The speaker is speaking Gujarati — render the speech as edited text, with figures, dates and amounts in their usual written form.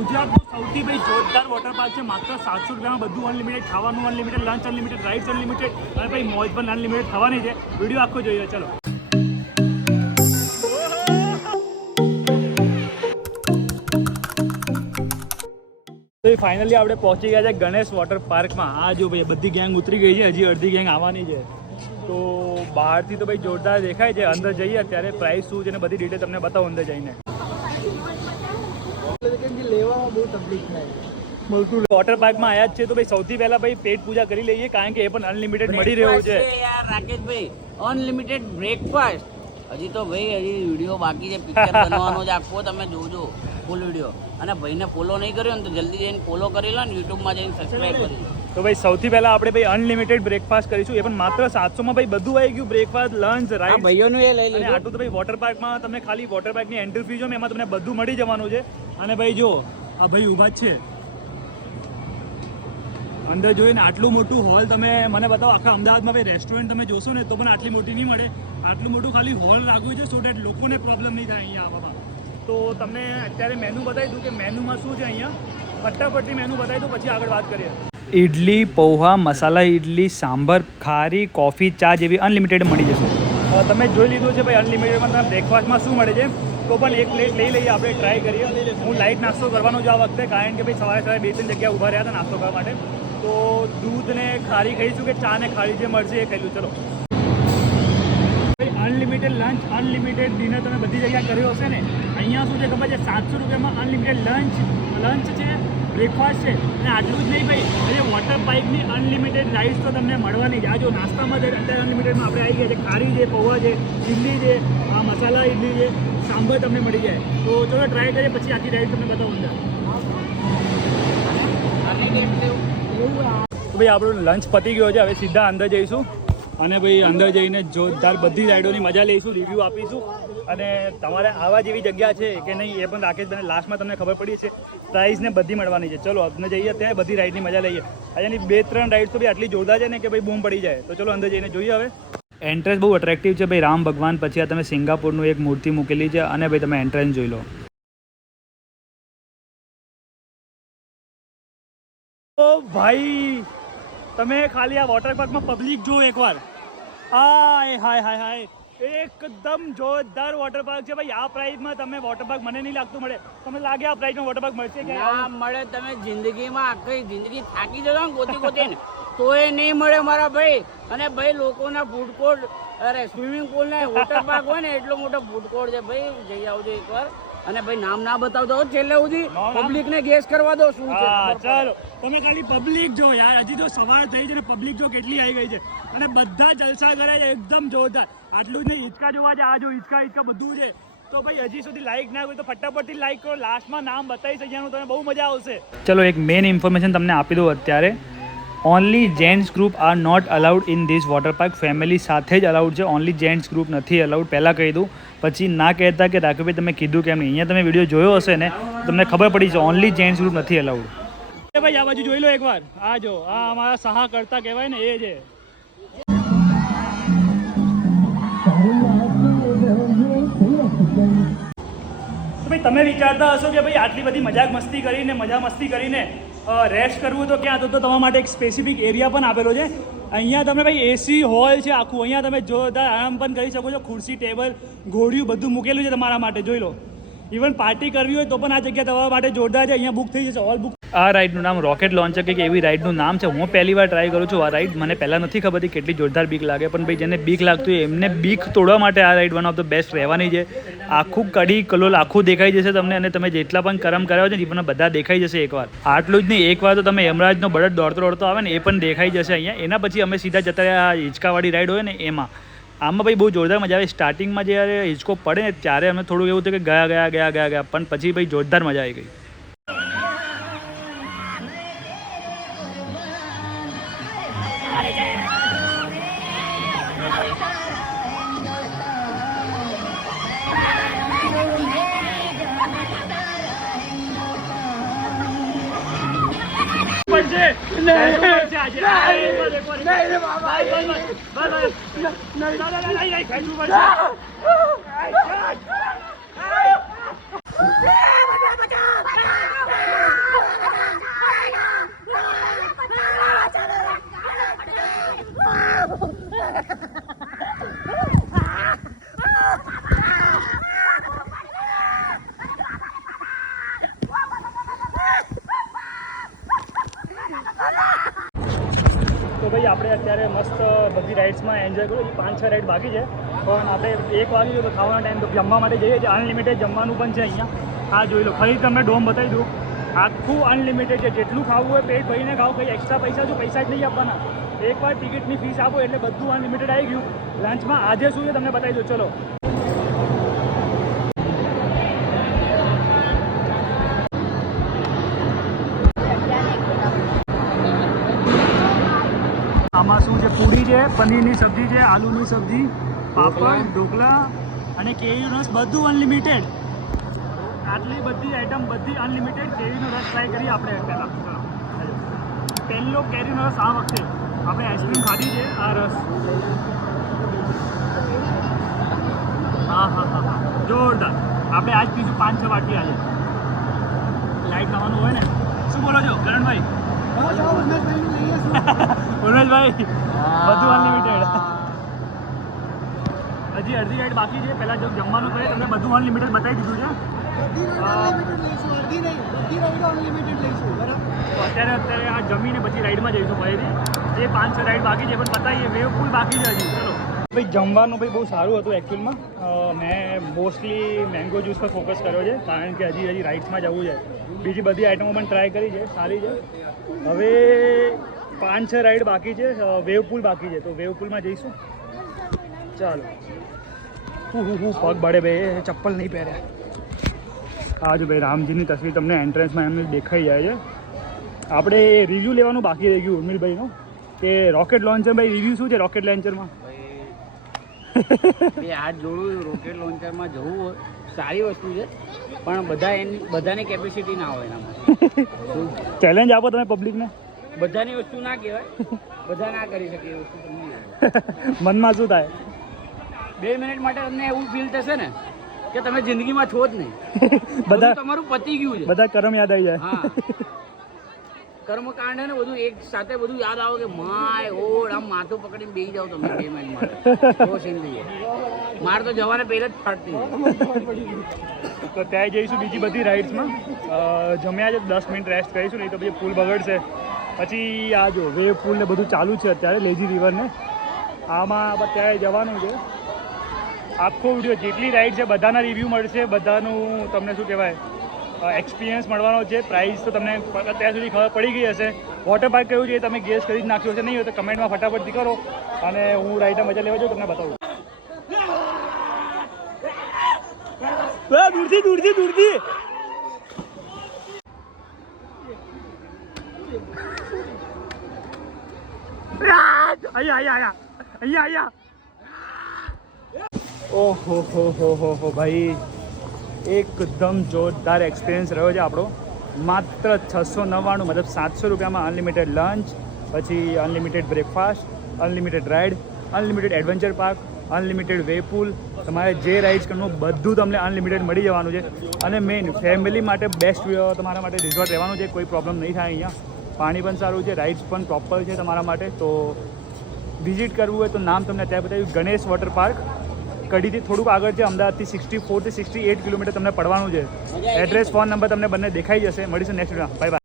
ગુજરાતનું સૌથી ભાઈ જોરદાર વોટર પાર્ક છે. માત્ર 700 રૂપિયામાં બધું અનલિમિટેડ, ખાવાનું unlimited, lunch unlimited, rides unlimited અને ભાઈ મોજ પણ અનલિમિટેડ થવાની છે. વિડીયો આખો જોઈએ ચલો. તો ફાઇનલી આપણે પહોંચી ગયા છે ગણેશ વોટર પાર્કમાં. આ જો ભાઈ બધી ગેંગ ઉતરી ગઈ છે, હજી અડધી ગેંગ આવવાની છે. તો બહારથી તો ભાઈ જોરદાર દેખાય છે, અંદર જઈએ ત્યારે પ્રાઇસ શું છે ને બધી ડિટેલ તમને બતાવું અંદર જઈને. લેવામાં બહુ તકલીફ થાય મળતું. વોટર પાર્કમાં આયા જ છે તો ભાઈ સૌથી પહેલા ભાઈ પેટ પૂજા કરી લઈએ, કારણ કે એ પણ અનલિમિટેડ મળી રહ્યું છે યાર રાકેશભાઈ. Unlimited breakfast. હજી તો ભાઈ હજી વિડીયો બાકી છે, પિક્ચર બનવાનો જ આખો, તમે જોજો ફૂલ વિડીયો. અને ભાઈને ફોલો નહીં કર્યો ને તો જલ્દી જઈને ફોલો કરી લો ને, યુટ્યુબમાં જઈને સબસ્ક્રાઈબ કરી લો. તો ભાઈ સૌથી પહેલા આપણે ભાઈ અનલિમિટેડ બ્રેકફાસ્ટ કરીશું, એ પણ માત્ર 700 માં ભાઈ બધું આવી ગયું. બ્રેકફાસ્ટ, લંચ, રાઈડ, ભાઈઓનું એ લઈ અને આટલું તો ભાઈ વોટર પાર્કમાં તમને ખાલી વોટર પાર્કની એન્ટ્રી ફી જો ને એમાં તમને બધું મળી જવાનું છે. અને ભાઈ જો આ ભાઈ ઊભા જ છે અંદર, જોઈને આટલું મોટું હોલ તમે મને બતાવો. આખા અમદાવાદમાં ભાઈ રેસ્ટોરન્ટ તમે જોશો ને તો પણ આટલી મોટી નહીં મળે. આટલું મોટું ખાલી હોલ રાખ્યું છે સો ડેટ લોકોને પ્રોબ્લેમ નહીં થાય અહીંયા આવવામાં. તો તમને અત્યારે મેનુ બતાવી દઉં કે મેનુમાં શું છે અહીંયા. ફટાફટથી મેનુ બતાવી દઉં પછી આગળ વાત કરીએ. ઇડલી, પૌવા, મસાલા ઇડલી, સાંભર, ખારી, કોફી, ચા જેવી અનલિમિટેડ મળી જશે. તમે જોઈ લીધું છે ભાઈ અનલિમિટેડમાં તમે બ્રેકફાસ્ટમાં શું મળે છે. તો પણ એક પ્લેટ લઈ લઈએ, આપણે ટ્રાય કરીએ. હું લાઇટ નાસ્તો કરવાનો જ આ વખતે, કારણ કે ભાઈ સવારે 2-3 જગ્યા ઊભા રહ્યા હતા નાસ્તો કરવા માટે. તો દૂધ ને ખારી ખાઈશું કે ચા ને ખારી જે મળશે એ ખાઈશું. ચલો ભાઈ અનલિમિટેડ લંચ, અનલિમિટેડ ડિનર તમે બધી જગ્યાએ કર્યો હશે ને. અહીંયા શું છે ખબર છે, 700 રૂપિયામાં અનલિમિટેડ લંચ છે, બ્રેકફાસ્ટ છે. અને આટલું જ નહીં ભાઈ, એટલે વોટર પાર્કની અનલિમિટેડ રાઇડ્સ તો તમને મળવાની જ. આ જો નાસ્તામાં અત્યારે અનલિમિટેડમાં આપણે આવી ગયા છે. ખારી છે, પૌવા છે, ઇડલી છે, મસાલા ઇડલી છે, સાંભર તમને મળી જાય. તો ચલો ટ્રાય કરીએ, પછી આખી રાઈડ તમને બતાવું અંદર. તો ભાઈ આપણું લંચ પતી ગયો છે, હવે સીધા અંદર જઈશું અને ભાઈ અંદર જઈને જોરદાર બધી રાઈડોની મજા લઈશું, રિવ્યૂ આપીશું. અને તમારે આવા જેવી જગ્યા છે કે નહીં એ પણ રાકેશભાઈ લાસ્ટમાં તમને ખબર પડી છે. પ્રાઇઝ ને બધી મળવાની છે. ચલો અંદર જઈએ, ત્યાં બધી રાઈડની મજા લઈએ. અહીંયાની 2-3 રાઈડ તો ભાઈ આટલી જોરદાર છે ને કે ભાઈ બૂમ પડી જાય. તો ચલો અંદર જઈને જોઈએ. હવે એન્ટ્રન્સ બહુ અટ્રેક્ટિવ છે ભાઈ, રામ ભગવાન, પછી આ તમે સિંગાપુરનું એક મૂર્તિ મૂકેલી છે. અને ભાઈ તમે એન્ટ્રન્સ જોઈ લો. તો ભાઈ તમે ખાલી આ વોટર પાર્કમાં પબ્લિક જો એકવાર. હાય હાય હાય હાય, એકદમ જોરદાર વોટર પાર્ક છે ભાઈ. આ પ્રાઇસમાં તમે વોટર પાર્ક મને નહીં લાગતું મળે. તમને લાગે આ પ્રાઇસમાં વોટર પાર્ક મળશે કે ના મળે? તમે જિંદગીમાં આખી જિંદગી થાકી જશો ને ગોતી ગોતીને તો એ નહીં મળે મારા ભાઈ. અને ભાઈ લોકોના ફૂડ કોર્ટ, અરે સ્વિમિંગ પુલ ને વોટર પાર્ક હોય ને એટલો મોટો ફૂડ કોર્ટ છે ભાઈ. જઈ આવજો એકવાર. અને ભાઈ નામ ના બતાવતો છેલ્લે સુધી, પબ્લિક ને ગેસ કરવા દો શું છે. ચાલો તમે ખાલી પબ્લિક જો યાર, હજી તો સવાર થઈ છે ને પબ્લિક જો કેટલી આવી ગઈ છે. અને બધા જલસા કરે છે એકદમ જોરદાર. આટલું જ નહીં, હિંચકા જોવા છે. આ જો હિંચકા બધું છે. તો ભાઈ હજી સુધી લાઈક ના હોય તો ફટાફટથી લાઈક કરો. લાસ્ટમાં નામ બતાવી શકીએ, તમને બહુ મજા આવશે. ચલો એક મેઇન ઇન્ફોર્મેશન તમને આપી દઉં અત્યારે. Only gents group are not allowed in this water park. Family સાથે જ અલાઉડ છે, ઓનલી જેન્ટ્સ ગ્રુપ નથી અલાઉડ. પહેલાં કહી દઉં, પછી ના કહેતા કે રાકેશભાઈ તમે કીધું કેમ નહીં. અહીંયા તમે વિડીયો જોયો હશે ને તમને ખબર પડી છે, ઓનલી જેન્ટ્સ ગ્રુપ નથી અલાઉડ. ભાઈ આ બાજુ જોઈ લો એકવાર. આ જો આ અમારા સહા કરતા કહેવાય ને એ છે. ભાઈ તમે વિચારતા હશો કે ભાઈ આટલી બધી મજાક મસ્તી કરીને રેસ્ટ કરવું તો ક્યાં? તો તમારા માટે એક સ્પેસિફિક એરિયા પણ આપેલો છે. અહીંયા તમે ભાઈ એસી હોલ છે આખું. અહીંયા તમે જોરદાર આરામ પણ કરી શકો છો. ખુરશી, ટેબલ, ઘોડિયું બધું મૂકેલું છે તમારા માટે. જોઈ લો. ઇવન પાર્ટી કરવી હોય તો પણ આ જગ્યા તમારા માટે જોરદાર છે. અહીંયા બુક થઈ જશે, હોલ બુક. આ રાઈડનું નામ રોકેટ લોન્ચર કે એવી રાઈડનું નામ છે. હું પહેલી વાર ટ્રાય કરું છું આ રાઈડ. મને પહેલાં નથી ખબર હતી કેટલી જોરદાર બીક લાગે, પણ ભાઈ જેને બીક લાગતું હોય એમને બીક તોડવા માટે આ ride one of the best રહેવાની છે. આખું કડી કલોલ આખું દેખાઈ જશે તમને. અને તમે જેટલા પણ કરમ કર્યા છે ને એ પણ બધા દેખાઈ જશે એકવાર. આટલું જ નહીં, એકવાર તો તમે યમરાજનો બળદ દોડતો આવે ને એ પણ દેખાઈ જશે અહીંયા. એના પછી અમે સીધા જતા રહ્યા હિંચકાવાળી રાઈડ હોય ને એમાં. આમાં ભાઈ બહુ જોરદાર મજા આવે. સ્ટાર્ટિંગમાં જ્યારે હિંચકો પડે ને ત્યારે અમે થોડું એવું થયું કે ગયા પણ પછી ભાઈ જોરદાર મજા આવી ગઈ. ભાઈ આપણે અત્યારે મસ્ત બધી રાઇડ્સમાં એન્જોય કર્યું. 5-6 રાઇડ બાકી છે, પણ આપણે 1 વાગી ગયો તો ખાવાનો ટાઈમ તો જમવા માટે જઈએ છીએ. અનલિમિટેડ જમવાનું પણ છે અહીંયા. આ જોઈ લો, ફરી તમને ડોમ બતાવી દઉં. આખું અનલિમિટેડ છે, જેટલું ખાવું હોય પેટ ભરીને ખાઓ, કંઈ એક્સ્ટ્રા પૈસા જો પૈસા જ નહીં આપવાના. એકવાર ટિકિટની ફીસ આપો એટલે બધું અનલિમિટેડ આવી ગયું. લંચમાં આજે શું છે તમને બતાવી દઉં. ચલો આમાં શું છે, પૂરી છે, પનીરની સબ્જી છે, આલુની સબ્જી, પાપડ, ઢોકળા અને કેરીનો રસ, બધું અનલિમિટેડ. આટલી બધી આઈટમ બધી અનલિમિટેડ. કેરીનો રસ ટ્રાય કરીએ આપણે પહેલાં. ચલો, પહેલો કેરીનો રસ આ વખતે આપણે આઈસ્ક્રીમ ખાધી છે. આ રસ હા હા હા હા જોરદાર. આપણે આજ પીશું 5-6 વાટકી આજે. લાઈટ ખાવાનું હોય ને. શું બોલો છો કરણભાઈ? ઉમેશભાઈ બધું અનલિમિટેડ. હજી અડધી રાઈડ બાકી છે. પહેલાં જો જમવાનું કરે તમને બધું અનલિમિટેડ બતાવી દીધું છે. તો અત્યારે આ જમીને પછી રાઈડમાં જઈશું ફરીથી. જે 5-6 રાઈડ બાકી છે પણ બતાવીએ. વેવ પુલ બાકી છે હજી. ચલો ભાઈ, જમવાનું ભાઈ બહુ સારું હતું એકચ્યુઅલમાં. મેં મોસ્ટલી મેંગો જ્યુસ પર ફોકસ કર્યો છે, કારણ કે હજી રાઇડ્સમાં જવું છે. બીજી બધી આઈટમો પણ ટ્રાય કરી છે, સારી છે. હવે 5-6 રાઈડ બાકી છે. વેવ પુલ બાકી છે, તો વેવ પુલમાં જઈશું. ચાલો. પગ બળે ભાઈ, ચપ્પલ નહીં પહેર્યા. આ જો ભાઈ રામજીની તસવીર તમને એન્ટ્રન્સમાં એમને દેખાઈ જાય છે. આપણે રિવ્યૂ લેવાનું બાકી રહી ગયું ઉર્મિલભાઈનું, કે રોકેટ લોન્ચર. ભાઈ રિવ્યૂ શું છે રોકેટ લોન્ચરમાં? હાથ જોડું, રોકેટ લોન્ચરમાં જવું હોય સારી વસ્તુ છે, પણ બધાની કેપેસિટી ના હોય એનામાં. ચેલેન્જ આપો તમે પબ્લિકને. બધાની વસ્તુ ના કહેવાય, બધા ના કરી શકે એ વસ્તુ તમને. મનમાં શું થાય? 2 મિનિટ માટે તમને એવું ફીલ થશે ને કે તમે જિંદગીમાં છો જ નહીં. બધા તમારું પતી ગયું છે. બધા કર્મ યાદ આવી જાય. હા, કર્મકાંડ ને બધું એક સાથે બધું યાદ આવે કે માય ઓડ આમ માથું પકડીને બેસી જાવ તમે 2 મિનિટ માટે. બહુ સીન લઈએ. મારે તો જવાને પહેલાં જ ફાટતી. તો ત્યાં જઈશું બીજી બધી રાઇડ્સમાં. જમ્યા છે 10 મિનિટ રેસ્ટ કરીશું, નહીં તો પછી પુલ બગડશે. પછી આ જો વેવ પુલ ને બધું ચાલુ છે અત્યારે, લેઝી રિવરને. આમાં અત્યારે જવાનું છે. આખો વિડીયો જેટલી રાઇડ છે બધાના રિવ્યૂ મળશે, બધાનું તમને શું કહેવાય એક્સપિરિયન્સ મળવાનો છે. પ્રાઇસ તો તમને અત્યાર સુધી ખબર પડી ગઈ હશે. વોટર પાર્ક કયું છે એ તમે ગેસ કરી જ નાખ્યો હશે. નહીં હોય તો કમેન્ટમાં ફટાફટથી કરો અને હું રાઇડના મજા લેવા જાઉં તમને બતાવું. દૂરથી દૂરથી દૂરથી અહીંયા ઓહો હો ભાઈ, એકદમ જોરદાર એક્સપિરિયન્સ રહ્યો છે આપણો. માત્ર 699 મતલબ 700 રૂપિયામાં અનલિમિટેડ લંચ, પછી unlimited breakfast, unlimited ride, unlimited adventure park, unlimited wave pool. તમારે જે રાઇડ્સ કરવું બધું તમને અનલિમિટેડ મળી જવાનું છે. અને મેઇન ફેમિલી માટે બેસ્ટ તમારા માટે રિઝોર્ટ રહેવાનું છે. કોઈ પ્રોબ્લેમ નહીં થાય અહીંયા. પાણી પણ સારું છે, રાઇડ્સ પણ પ્રોપર છે તમારા માટે. તો વિઝિટ કરવું હોય તો નામ તમને ત્યાં બતાવ્યું, ગણેશ વોટર પાર્ક. કડીથી થોડુંક આગળ છે. અમદાવાદથી 64 થી 68 કિલોમીટર તમને પડવાનું છે. એડ્રેસ, ફોન નંબર તમને બંને દેખાઈ જશે. મળીશું નેક્સ્ટ વિડીયોમાં. Bye bye.